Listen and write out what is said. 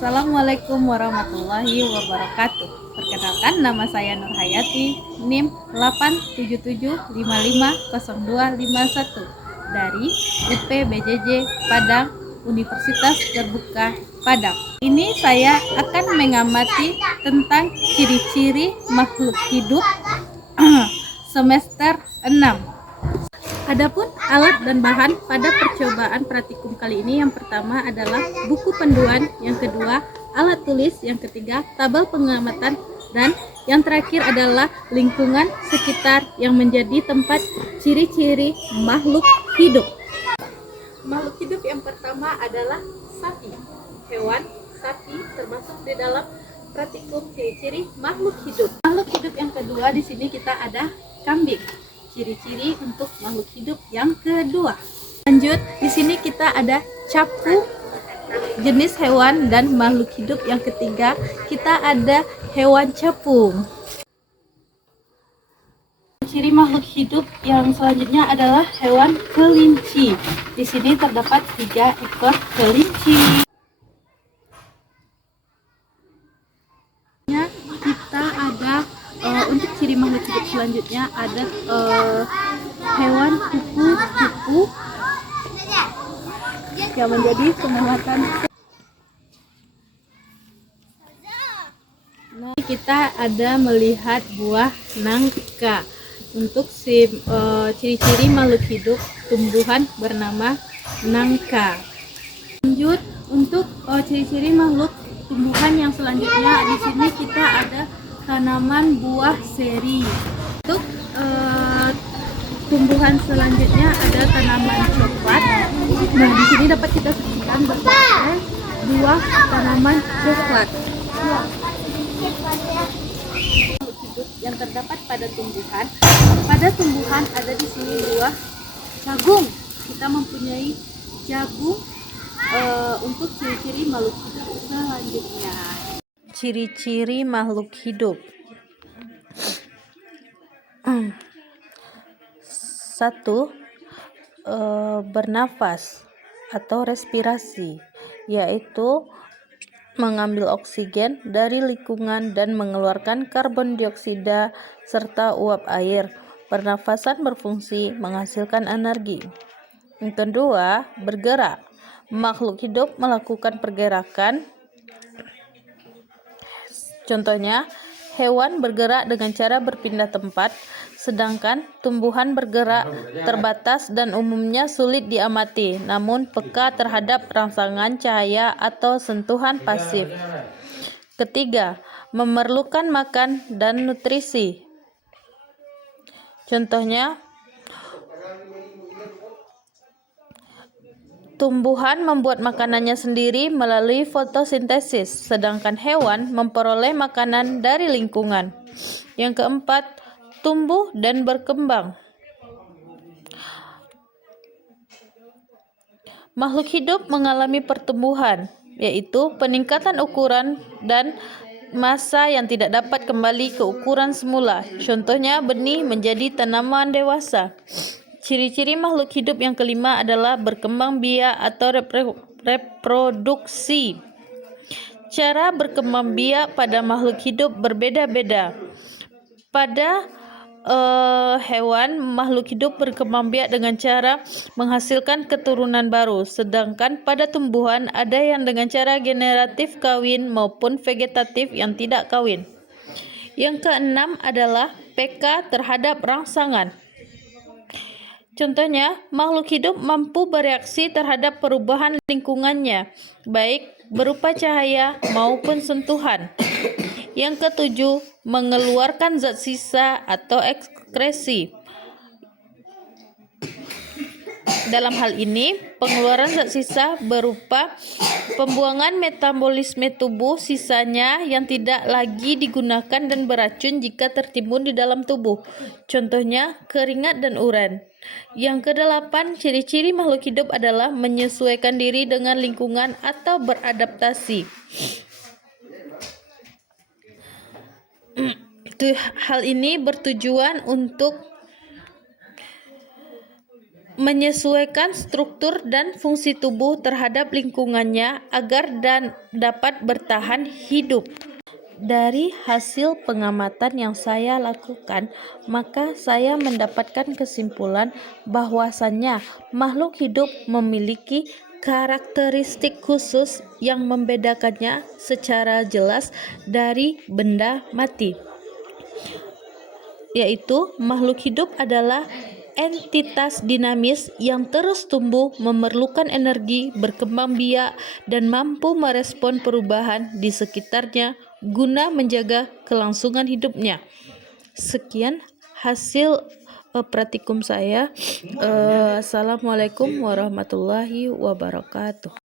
Assalamualaikum warahmatullahi wabarakatuh. Perkenalkan, nama saya Nur Hayati, NIM 877550251 dari UPBJJ Padang, Universitas Terbuka Padang. Ini saya akan mengamati tentang ciri-ciri makhluk hidup semester 6. Adapun alat dan bahan pada percobaan praktikum kali ini, yang pertama adalah buku panduan, yang kedua alat tulis, yang ketiga tabel pengamatan, dan yang terakhir adalah lingkungan sekitar yang menjadi tempat ciri-ciri makhluk hidup. Makhluk hidup yang pertama adalah sapi. Hewan sapi termasuk di dalam praktikum ciri-ciri makhluk hidup. Makhluk hidup yang kedua di sini kita ada kambing. Ciri-ciri untuk makhluk hidup yang kedua. Lanjut, di sini kita ada capu, jenis hewan dan makhluk hidup yang ketiga. Kita ada hewan capung. Ciri makhluk hidup yang selanjutnya adalah hewan kelinci. Di sini terdapat 3 ekor kelinci. Kita ada untuk ciri makhluk hidup selanjutnya ada hewan kupu-kupu yang menjadi pengamatan. Nah, kita ada melihat buah nangka. Untuk ciri-ciri makhluk hidup tumbuhan bernama nangka. Lanjut, untuk ciri-ciri makhluk tumbuhan yang selanjutnya, di sini kita ada tanaman buah seri. Untuk tumbuhan selanjutnya ada tanaman coklat. Nah, di sini dapat kita saksikan berbagai buah tanaman coklat. Hidup yang terdapat pada tumbuhan. Pada tumbuhan ada di sini buah jagung. Kita mempunyai jagung. Untuk ciri-ciri makhluk hidup selanjutnya. Ciri-ciri makhluk hidup. 1. Bernafas atau respirasi, yaitu mengambil oksigen dari lingkungan dan mengeluarkan karbon dioksida serta uap air. Pernafasan berfungsi menghasilkan energi. Yang kedua, bergerak. Makhluk hidup melakukan pergerakan. Contohnya, hewan bergerak dengan cara berpindah tempat, sedangkan tumbuhan bergerak terbatas dan umumnya sulit diamati, namun peka terhadap rangsangan cahaya atau sentuhan pasif. Ketiga, memerlukan makan dan nutrisi. Contohnya, tumbuhan membuat makanannya sendiri melalui fotosintesis, sedangkan hewan memperoleh makanan dari lingkungan. Yang keempat, tumbuh dan berkembang. Makhluk hidup mengalami pertumbuhan, yaitu peningkatan ukuran dan massa yang tidak dapat kembali ke ukuran semula. Contohnya, benih menjadi tanaman dewasa. Ciri-ciri makhluk hidup yang kelima adalah berkembang biak atau reproduksi. Cara berkembang biak pada makhluk hidup berbeda-beda. Pada hewan, makhluk hidup berkembang biak dengan cara menghasilkan keturunan baru, sedangkan pada tumbuhan ada yang dengan cara generatif kawin maupun vegetatif yang tidak kawin. Yang keenam adalah peka terhadap rangsangan. Contohnya, makhluk hidup mampu bereaksi terhadap perubahan lingkungannya, baik berupa cahaya maupun sentuhan. Yang ketujuh, mengeluarkan zat sisa atau ekskresi. Dalam hal ini, pengeluaran zat sisa berupa pembuangan metabolisme tubuh sisanya yang tidak lagi digunakan dan beracun jika tertimbun di dalam tubuh. Contohnya, keringat dan urin. Yang kedelapan, ciri-ciri makhluk hidup adalah menyesuaikan diri dengan lingkungan atau beradaptasi. Hal ini bertujuan untuk menyesuaikan struktur dan fungsi tubuh terhadap lingkungannya agar dapat bertahan hidup. Dari hasil pengamatan yang saya lakukan, maka saya mendapatkan kesimpulan bahwasannya makhluk hidup memiliki karakteristik khusus yang membedakannya secara jelas dari benda mati, yaitu makhluk hidup adalah entitas dinamis yang terus tumbuh, memerlukan energi, berkembang biak, dan mampu merespon perubahan di sekitarnya guna menjaga kelangsungan hidupnya. Sekian hasil praktikum saya. Assalamualaikum warahmatullahi wabarakatuh.